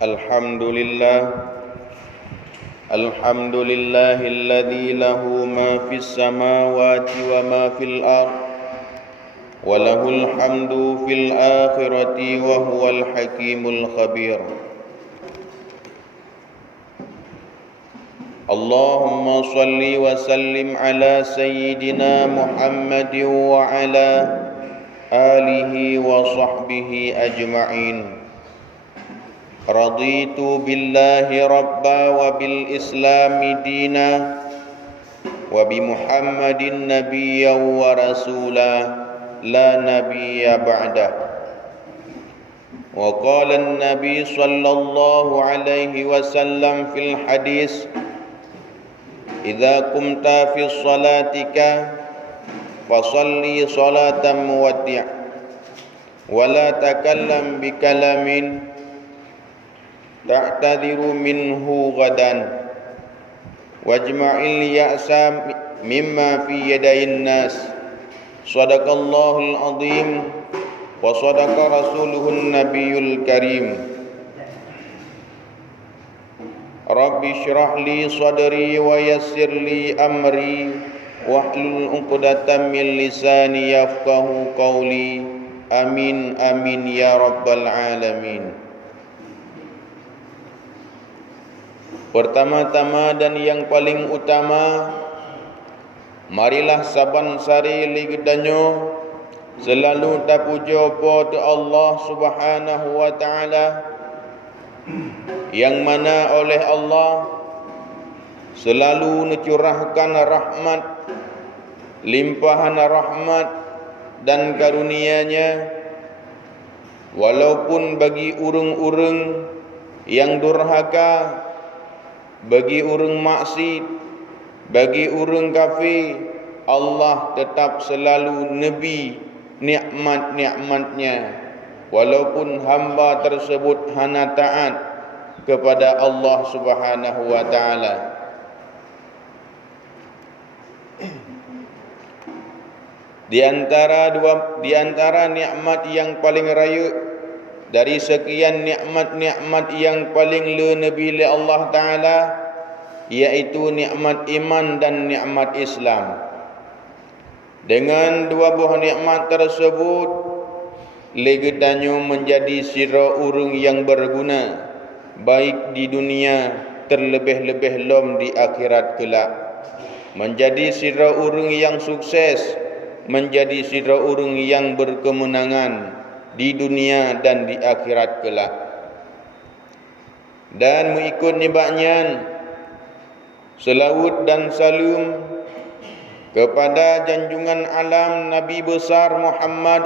Alhamdulillah Alhamdulillahilladzi lahu ma fis samawati wa ma fil ard wa lahul hamdu fil akhirati wa huwal hakimul khabir. Allahumma salli wa sallim ala sayyidina Muhammadin wa ala alihi wa sahbihi ajma'in. Raditu billahi rabba wa bil islami dina wa bi Muhammadin nabiyyan wa rasula la nabiyya ba'dah. Wa qala an-nabi sallallahu alaihi wasallam fil hadis, idza qumta fi salatika fasalli salatan muwaddi' wa la takallam bi kalamin ta'tadiru minhu ghadan wajma'il ya'sa mimma fi yadayin nas. Sadaqallahul azim wa sadaqa rasuluhun nabiyul karim. Rabbi syrah li sadri wa yassir li amri wahlul 'uqdatam min lisani yafqahu qawli. Amin amin ya rabbal alamin. Pertama-tama dan yang paling utama, marilah saban sari ligedanyo selalu tapuja pada Allah Subhanahu wa taala, yang mana oleh Allah selalu mencurahkan rahmat, limpahan rahmat dan karunia-Nya, walaupun bagi urang-urang yang durhaka, bagi urang maksiat, bagi urang kafir, Allah tetap selalu nebi nikmat-nikmatnya, walaupun hamba tersebut hana taat kepada Allah Subhanahu wa taala. Di antara nikmat yang paling raya dari sekian nikmat-nikmat yang paling lenabi oleh Allah Ta'ala, iaitu nikmat iman dan nikmat Islam. Dengan dua buah nikmat tersebut, legedanyo menjadi sira urang yang berguna, baik di dunia terlebih-lebih lom di akhirat kelak. Menjadi sira urang yang sukses, menjadi sira urang yang berkemenangan di dunia dan di akhirat kelak. Dan mengikut nibaknya selawat dan salam kepada junjungan alam Nabi besar Muhammad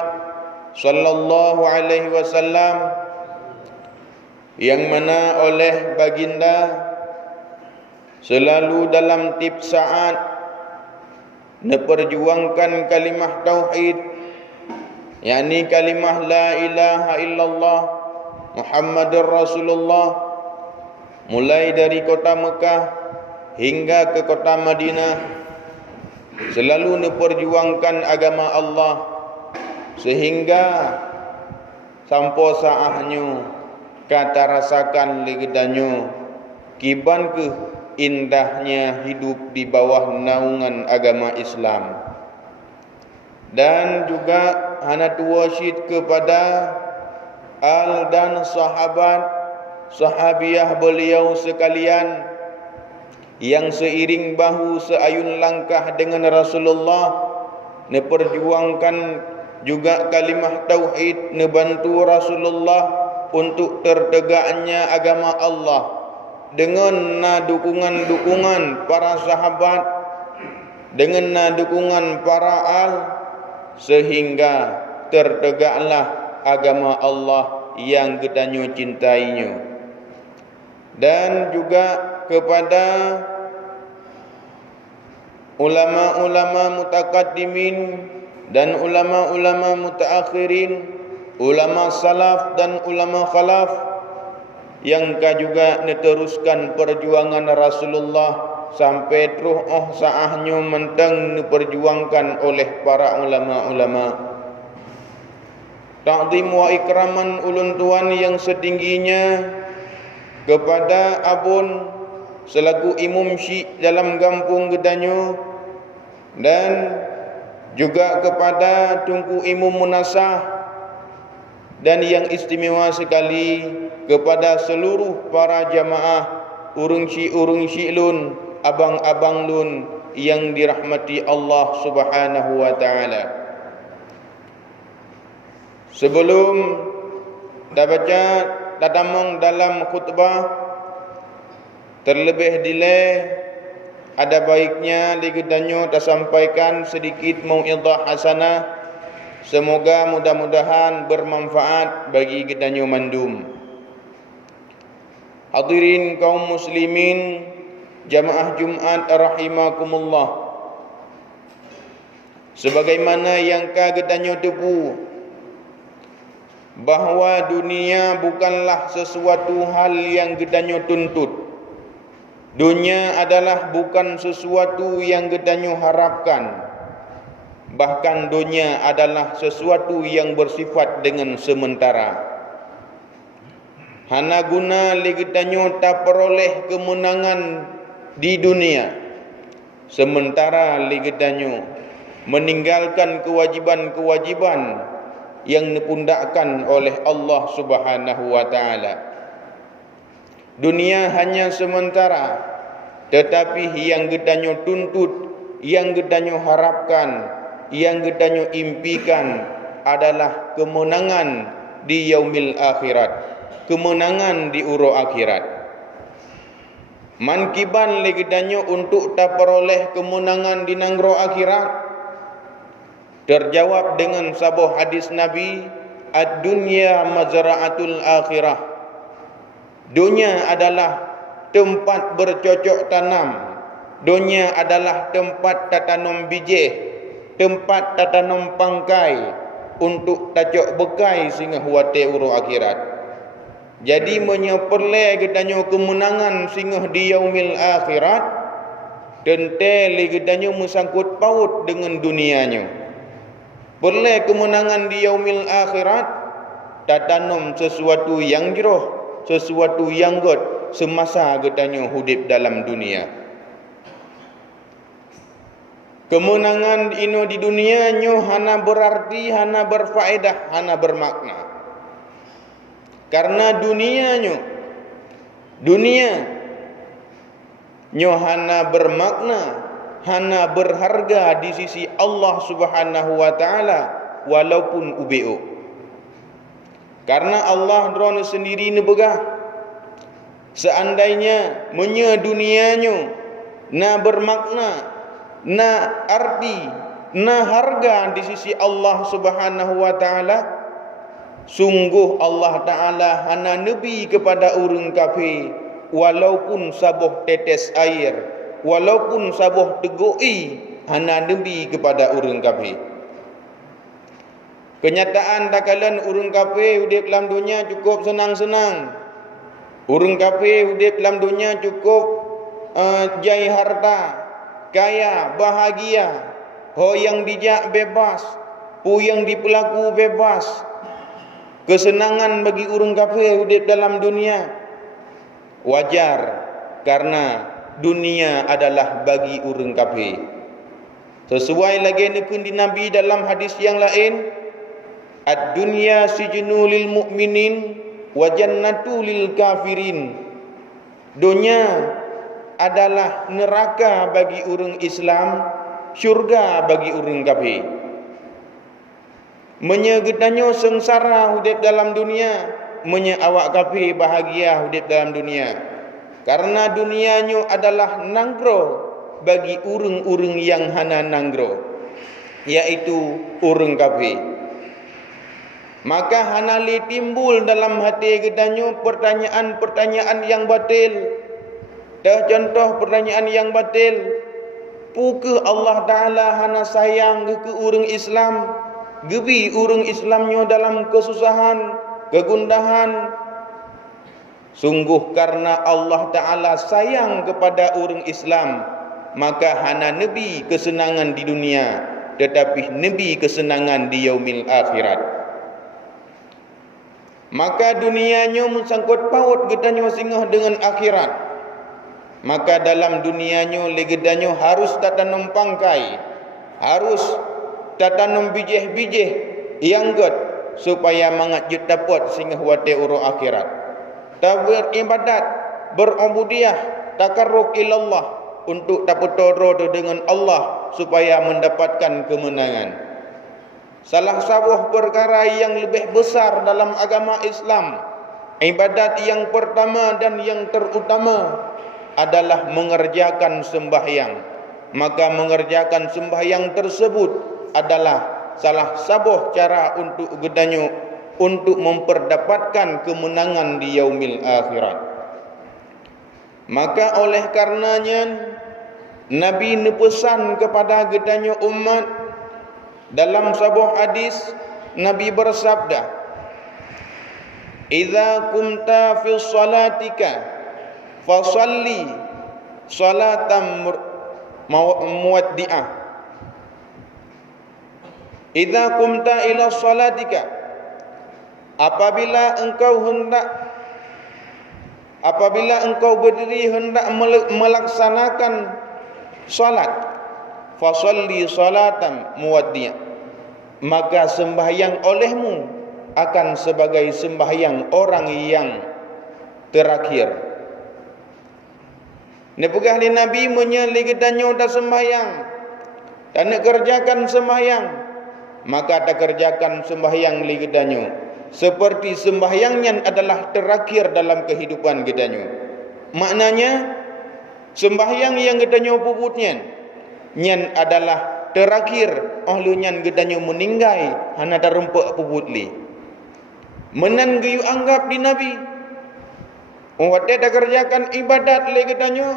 sallallahu alaihi wasallam, yang mana oleh baginda selalu dalam tip saat memperjuangkan kalimah tauhid, yakni kalimah la ilaha illallah Muhammadur Rasulullah, mulai dari kota Mekah hingga ke kota Madinah, selalu memperjuangkan agama Allah sehingga sampai saatnya kata rasakan legedanyo kiban ke indahnya hidup di bawah naungan agama Islam. Dan juga hana tuwasyid kepada al dan sahabiah beliau sekalian yang seiring bahu seayun langkah dengan Rasulullah, memperjuangkan juga kalimah tauhid, membantu Rasulullah untuk tertegaknya agama Allah dengan dukungan para sahabat, dengan dukungan para al, sehingga tertegaklah agama Allah yang gedanyo cintainya. Dan juga kepada ulama-ulama mutaqaddimin dan ulama-ulama mutaakhirin, ulama salaf dan ulama khalaf, yang juga meneruskan perjuangan Rasulullah sampai terus saahnya mentang diperjuangkan oleh para ulama-ulama. Ta'zim wa ikraman ulun tuan yang setingginya kepada abun selaku imam syik dalam kampung Gedanyo, dan juga kepada Tunku Imam Munasah, dan yang istimewa sekali kepada seluruh para jamaah urang syik lun, abang-abang lun yang dirahmati Allah Subhanahu wa taala. Sebelum dah baca tadamang dalam khutbah, terlebih dile ada baiknya Gedanyo tersampaikan sedikit mau'izah hasanah. Semoga mudah-mudahan bermanfaat bagi Gedanyo mandum. Hadirin kaum muslimin jamaah Jumat rahimakumullah. Sebagaimana yang Gedanyo tepu bahawa dunia bukanlah sesuatu hal yang Gedanyo tuntut. Dunia adalah bukan sesuatu yang Gedanyo harapkan. Bahkan dunia adalah sesuatu yang bersifat dengan sementara. Hana guna Gedanyo tak peroleh kemenangan di dunia, sementara Gedanyo meninggalkan kewajiban-kewajiban yang dipundakkan oleh Allah Subhanahu wa taala. Dunia hanya sementara, tetapi yang Gedanyo tuntut, yang Gedanyo harapkan, yang Gedanyo impikan adalah kemenangan di yaumil akhirat, kemenangan di uro akhirat. Mankiban Gedanyo untuk tak peroleh kemenangan di nanggro akhirat terjawab dengan sebuah hadis Nabi, ad-dunya mazra'atul akhirah. Dunia adalah tempat bercocok tanam. Dunia adalah tempat tatanam biji, tempat tatanam pangkai untuk tacok bekai sehingga huate uro akhirat. Jadi menyeperle Gedanyo kemenangan sehingga di yaumil akhirat, tentel Gedanyo mesangkut paut dengan dunianya. Perle kemenangan di yaumil akhirat, tatanam sesuatu yang jeroh, sesuatu yang god semasa Gedanyo hidup dalam dunia. Kemenangan ino di dunia nyo hana berarti, hana berfaedah, hana bermakna. Karena dunia nyo hana bermakna, hana berharga di sisi Allah Subhanahu wa taala walaupun ubeo. Karena Allah drone sendiri nebegah, seandainya menye dunianyo na bermakna, na arti, na harga di sisi Allah Subhanahu wa taala, sungguh Allah taala hana nabi kepada urang kafir walaupun sabuh tetes air, walaupun sabuh tegoi, hana nabi kepada urang kafir. Kenyataan takalan urang kafir hidup dalam dunia cukup senang-senang. Urang kafir hidup dalam dunia cukup jai harta, kaya, bahagia, ho yang dijak bebas, pu yang dipelaku bebas. Kesenangan bagi urang kafir hidup dalam dunia. Wajar, karena dunia adalah bagi urang kafir. Sesuai lagi nekun di Nabi dalam hadis yang lain, ad-dunya sijnu lil mu'minin wa jannatu lil kafirin. Dunia adalah neraka bagi orang Islam, syurga bagi orang kafir. Menye Gedanyo sengsara hidup dalam dunia, menye awak kafir bahagia hidup dalam dunia. Karena dunianyo adalah nanggro bagi urang-urang yang hana nanggro, yaitu urang kafir. Maka hana li timbul dalam hati Gedanyo pertanyaan-pertanyaan yang batil. Dah contoh pertanyaan yang batil, puke Allah Ta'ala hana sayang ke urang Islam, gebi urang Islamnyo dalam kesusahan, kegundahan. Sungguh karena Allah Ta'ala sayang kepada urang Islam, maka hana nabi kesenangan di dunia, tetapi nabi kesenangan di yaumil akhirat. maka dunianya sangkut paut gedanyo singah dengan akhirat. Maka dalam dunianya legedanyo harus tatanam pangkai, harus tatanam bijih-bijih yang god supaya mangajut dapat singah wate uro akhirat. Tabir ibadat, berubudiah, takarrub ilallah untuk dapat rodo dengan Allah supaya mendapatkan kemenangan. Salah satu perkara yang lebih besar dalam agama Islam, ibadat yang pertama dan yang terutama adalah mengerjakan sembahyang. Maka mengerjakan sembahyang tersebut adalah salah satu cara untuk gedanyo untuk memperdapatkan kemenangan di yaumil akhirat. Maka oleh karenanya Nabi nepesan kepada gedanyo umat dalam sebuah hadis. Nabi bersabda, "Idza kumta fi salatika fasalli salatan muwaddi'ah." Idza kumta ila salatika, apabila engkau berdiri hendak melaksanakan salat, fasalli salatan muwaddi'ah, maka sembahyang olehmu akan sebagai sembahyang orang yang terakhir. Nepegah di Nabi menyeligedannya dah sembahyang dan nak kerjakan sembahyang, maka tak kerjakan sembahyang ligedanyo seperti sembahyangnya adalah terakhir dalam kehidupan gedanyo. Maknanya sembahyang yang gedanyo puputnya nyan adalah terakhir ahlunyan gedanyo meninggai hana tarempak puputli. Menan geyu anggap di Nabi wate tak kerjakan ibadat le gedanyo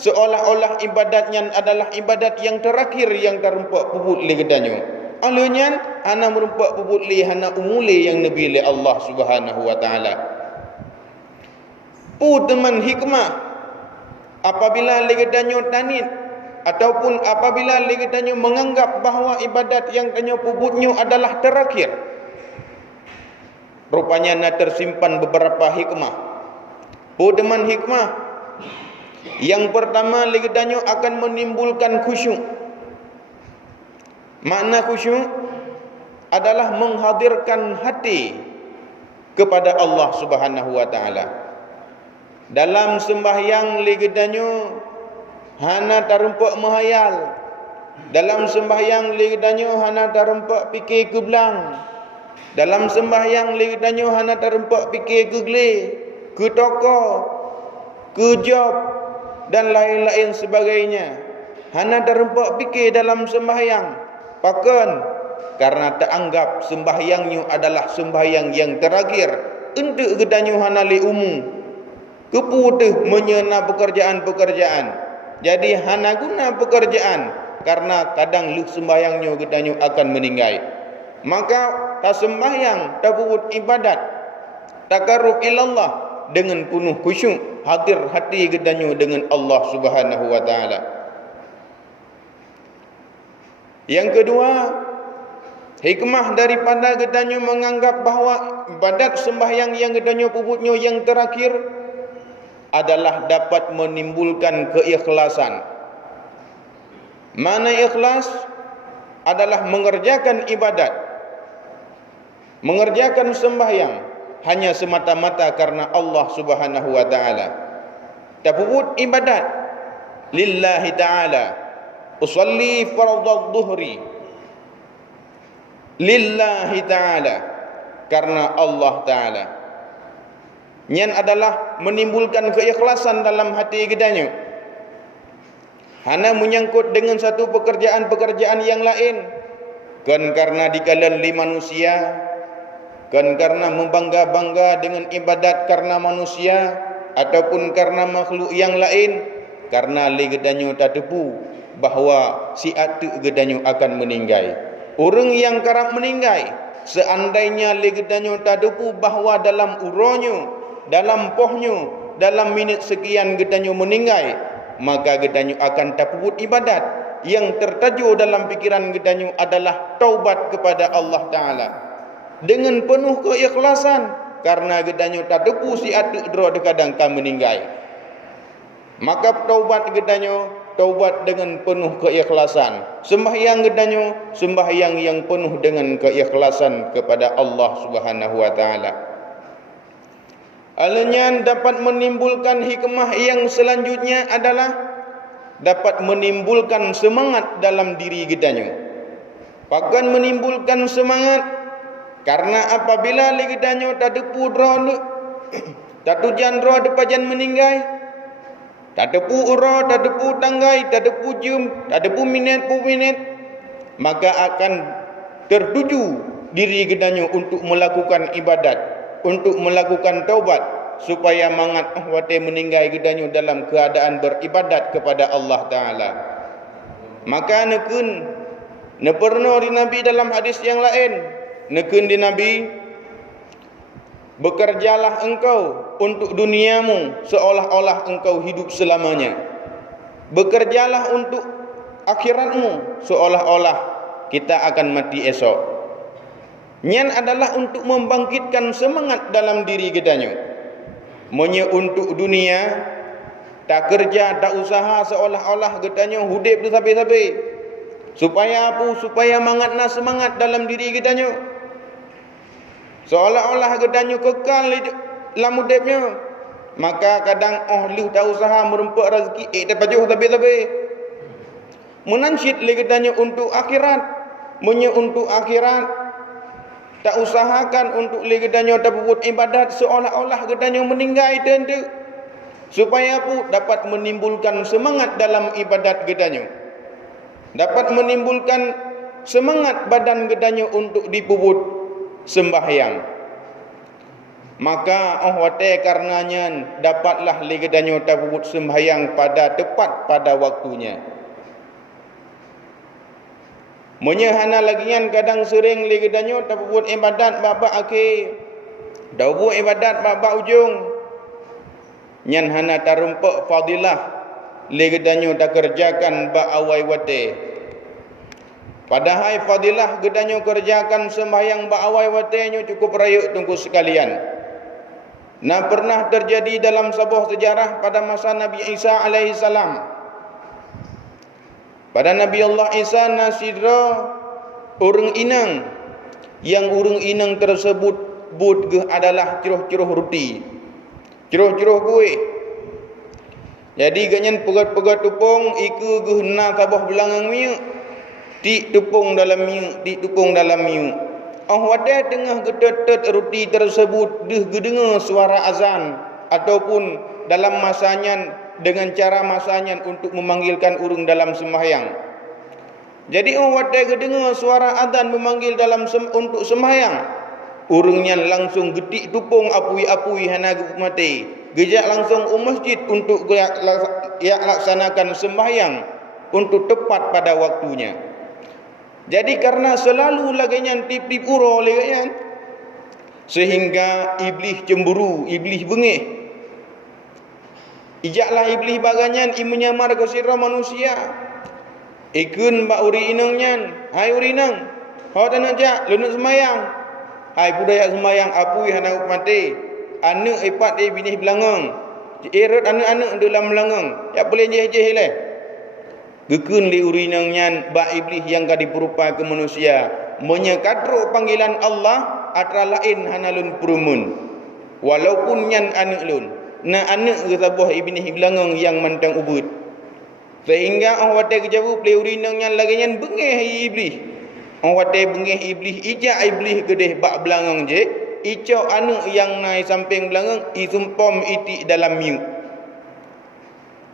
seolah-olah ibadatnya adalah ibadat yang terakhir yang tarempak puputli gedanyo. Ahlunyan hana merempak puputli hana umuli yang nabi le Allah Subhanahu wa taala. Pu teman hikmah apabila legedanyo tanit ataupun apabila legedanyo menganggap bahawa ibadat yang tanyo puputnya adalah terakhir, rupanya na tersimpan beberapa hikmah. Pudeman hikmah yang pertama, legedanyo akan menimbulkan khusyuk. Makna khusyuk adalah menghadirkan hati kepada Allah Subhanahu wa taala. Dalam sembahyang legedanyo hana tarempak menghayal. Dalam sembahyang legedanyo hana tarempak fikir ke belang. Dalam sembahyang legedanyo hana tarempak fikir ke gele, ke toko, ke job dan lain-lain sebagainya. Hana tarempak fikir dalam sembahyang. Pakan karena teranggap sembahyangnya adalah sembahyang yang terakhir untuk gedanyo hana li umum. Keputih menyena pekerjaan-pekerjaan. Jadi hana guna pekerjaan karena kadang lu sembahyangnya gedanyo akan meninggal. Maka tak sembahyang, tak buat ibadat, takarrub ilallah dengan penuh khusyuk, hadir hati gedanyo dengan Allah Subhanahu wa taala. Yang kedua, hikmah daripada gedanyo menganggap bahawa ibadat sembahyang yang gedanyo puputnya yang terakhir adalah dapat menimbulkan keikhlasan. Mana ikhlas adalah mengerjakan ibadat, mengerjakan sembahyang hanya semata-mata karena Allah Subhanahu wa taala. Tapuput ibadat lillahi taala. Usalli fardhu dhuhri lillahi taala, karena Allah taala. Nyan adalah menimbulkan keikhlasan dalam hati gedanyo. Hana menyangkut dengan satu pekerjaan-pekerjaan yang lain. Kan karena dikalan li manusia, kan karena membangga-bangga dengan ibadat karena manusia ataupun karena makhluk yang lain, karena li gedanyo tak tepu bahawa si atu gedanyo akan meninggal. Orang yang kerap meninggal, seandainya li gedanyo tak tepu bahawa dalam uronyo, dalam pohnya, dalam minit sekian gedanyo meninggal, maka gedanyo akan tak puput ibadat. Yang tertajuk dalam pikiran gedanyo adalah taubat kepada Allah Ta'ala dengan penuh keikhlasan. karena gedanyo tak depu si atuk dro de kadang kam meninggai. Maka taubat gedanyo, taubat dengan penuh keikhlasan. Sembahyang gedanyo, sembahyang yang penuh dengan keikhlasan kepada Allah Subhanahu wa taala. Alanya dapat menimbulkan hikmah yang selanjutnya adalah dapat menimbulkan semangat dalam diri gedanyo. Bahkan menimbulkan semangat karena apabila gedanyo tak depu dro tak tujan dro depajan meninggai, tak depu ura, tak depu tanggai, tak depu jum, tak depu minit pu minit, maka akan tertuju diri gedanyo untuk melakukan ibadat, untuk melakukan taubat, supaya mangat wate meninggai gedanyo dalam keadaan beribadat kepada Allah Ta'ala. Maka neperno di Nabi dalam hadis yang lain, nekun di Nabi, bekerjalah engkau untuk duniamu seolah-olah engkau hidup selamanya. Bekerjalah untuk akhiratmu seolah-olah kita akan mati esok. Nyan adalah untuk membangkitkan semangat dalam diri gedanyo. Monye untuk dunia, tak kerja, tak usaha seolah-olah gedanyo hudip tu sabi-sabi. Supaya apa? Supaya mangatna semangat dalam diri gedanyo. Seolah-olah gedanyo kekal dalam hidupnya. Maka kadang liu tak usaha merempak rezeki tak pajuh tapi menansyid gedanyo untuk akhirat, menye untuk akhirat, tak usahakan untuk gedanyo tak buat ibadat seolah-olah gedanyo meninggal tentu. Supaya apa? Dapat menimbulkan semangat dalam ibadat gedanyo, dapat menimbulkan semangat badan gedanyo untuk dipubut sembahyang. Maka wate karenanya dapatlah gedanyo tabut sembahyang pada tepat pada waktunya. Menyehana lagian kadang sering gedanyo tabut ibadat baba akhir, dawu ibadat baba ujung. Nyan hana tarumpak fadilah gedanyo tak kerjakan ba awai wate. Padahal fadilah gedanyo kerjakan sembahyang ba awai wate nyo cukup rayuk tunggu sekalian. Nah, pernah terjadi dalam sebuah sejarah pada masa Nabi Isa alaihi salam. Pada Nabi Allah Isa nasidra urang inang, yang urang inang tersebut adalah ceroh-ceroh roti, ceroh-ceroh kuih. Jadi ganyan pegat-pegat tupung iku gehna sabah belangang miuk, ti tupung dalam miuk, ti tupung dalam miuk. Wada tengah gedetet roti tersebut gedengar suara azan ataupun dalam masanya dengan cara masanya untuk memanggilkan urang dalam sembahyang. Jadi wada gedengar suara azan memanggil dalam untuk sembahyang, urangnya langsung getik tupung apui-apui hana mati. Gejak langsung masjid untuk laksanakan sembahyang untuk tepat pada waktunya. Jadi karena selalu laginya tip-tip uro laginya, sehingga iblis cemburu, iblis bengih. Ijaklah iblis baganyan menyamar ke sirah manusia. Ikun ba uri inangnya, hai uri inang, hau tanah jak, lunuk semayang. Hai budaya semayang apui hana mati. Anak ipat binih belangang. Erot anak-anak dalam belangang. Ya boleh jeh-jeh lah. Gekun li urinang nyan ba iblis yang ka diperupai ke manusia menyekadro panggilan Allah atra lain hanalun perumun walaupun nyan anak lun na anak ke sabah ibnih belangang yang mantang ubud sehingga awate kejauh li urinang nyan lagi nyan bengih iblis awate bengih iblis ija iblis gedeh bak belangang je icau anak yang naik samping belangang isumpom itik dalam miuk.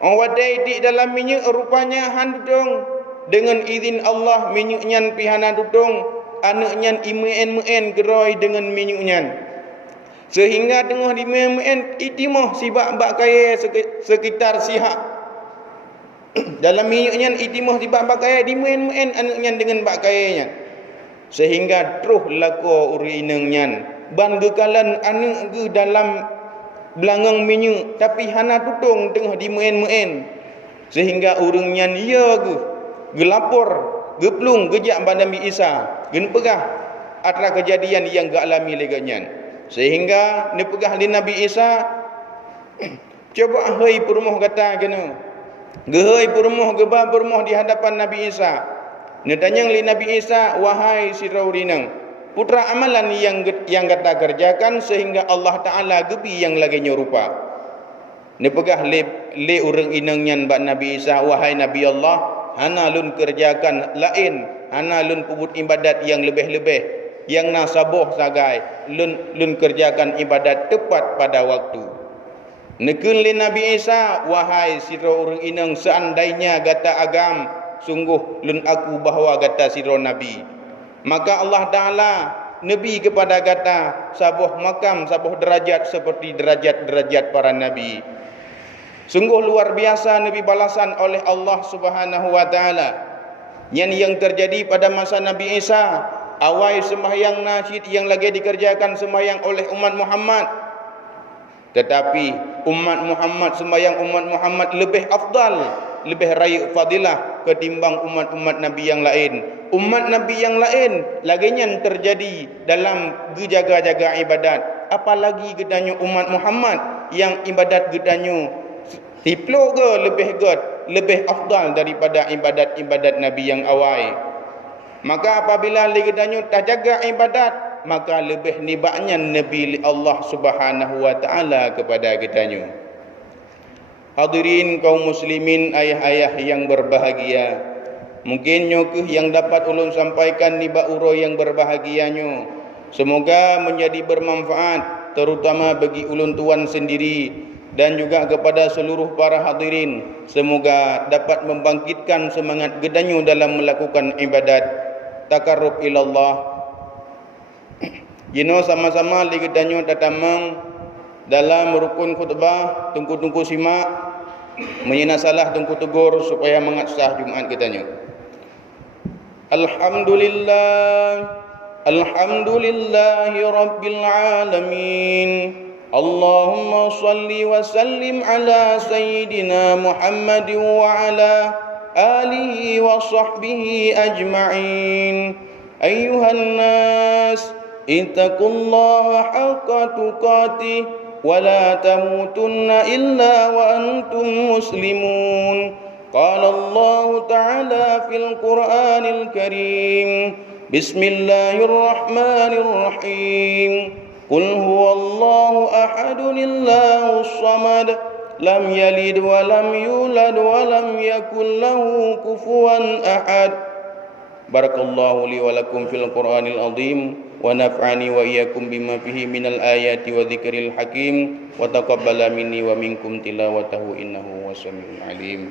Wadai di dalam minyak rupanya handudung dengan izin Allah minyaknya pihana dudung anaknya imeen-meen geroi dengan minyaknya sehingga tengah di meen itimah sibak bak kaya sekitar sihat dalam minyaknya itimah sibak bak kaya di meen anaknya dengan bak kayanya sehingga terus lako uri inangnya ban gekalan anak ge dalam belangang minyak tapi hana tutung tengah di meen sehingga urangnya dia gelapor geplung gejak pada Nabi Isa gen pegah atra kejadian yang gak alami leganyan Sehingga ni pegah li Nabi Isa coba hei perumuh kata kena. Gehei perumuh geba perumuh di hadapan Nabi Isa. Ni tanya li Nabi Isa, wahai sirau rinang, putra amalan yang kata kerjakan sehingga Allah Taala gebi yang lagi nyerupa. Ni pegah le urang inang nyan bak Nabi Isa, wahai Nabi Allah, hana lun kerjakan lain, hana lun pubut ibadat yang lebih-lebih, yang nasaboh sagai, lun kerjakan ibadat tepat pada waktu. Nekun li Nabi Isa, wahai siro urang inang, seandainya gata agam, sungguh lun aku bahawa gata siro Nabi. Maka Allah Ta'ala Nabi kepada gata sabuh makam, sabuh derajat seperti derajat-derajat para Nabi. Sungguh luar biasa Nabi balasan oleh Allah Subhanahu Wa Ta'ala. Yang terjadi pada masa Nabi Isa, awal sembahyang nasyid yang lagi dikerjakan sembahyang oleh umat Muhammad. Tetapi umat Muhammad, sembahyang umat Muhammad lebih afdal, lebih raih fadilah ketimbang umat-umat Nabi yang lain. Umat Nabi yang lain laginya terjadi dalam gejaga-jaga ibadat. Apalagi gedanya umat Muhammad yang ibadat gedanya tiplo ke lebih afdal daripada ibadat-ibadat Nabi yang awal. Maka apabila gedanya tak jaga ibadat, maka lebih nibaknya Nabi Allah Subhanahu Wa Ta'ala kepada kitanya. Hadirin kaum muslimin, ayah-ayah yang berbahagia, mungkin nyokeh yang dapat ulun sampaikan nibak uro yang berbahagianyo, semoga menjadi bermanfaat terutama bagi ulun tuan sendiri dan juga kepada seluruh para hadirin. Semoga dapat membangkitkan semangat gedanyo dalam melakukan ibadat takarrub ilallah. Jino sama-sama li gedanyo tatamang dalam rukun khutbah, tungku-tungku simak, menyina salah tungku tegur supaya mengat sah Jumaat kitanya. Alhamdulillahi rabbil alamin. Allahumma salli wa sallim ala sayyidina Muhammad wa ala alihi wa sahbihi ajma'in. Ayyuhan nas, ittaqullaha haqqa tuqatih wa la tamutunna illa wa antum muslimun. Qala Allah Ta'ala fil Qur'anil Karim, Bismillahirrahmanirrahim. Qul huwallahu ahadun Allahus samad, lam yalid wa lam yulad wa lam yakul lahu kufuwan ahad. Barakallahu li wa lakum fil Qur'anil azim wa naf'ani wa iyyakum bima fihi minal ayati wa dzikril hakim wa taqabbala minni wa minkum tilawatahu innahu wasamiul alim.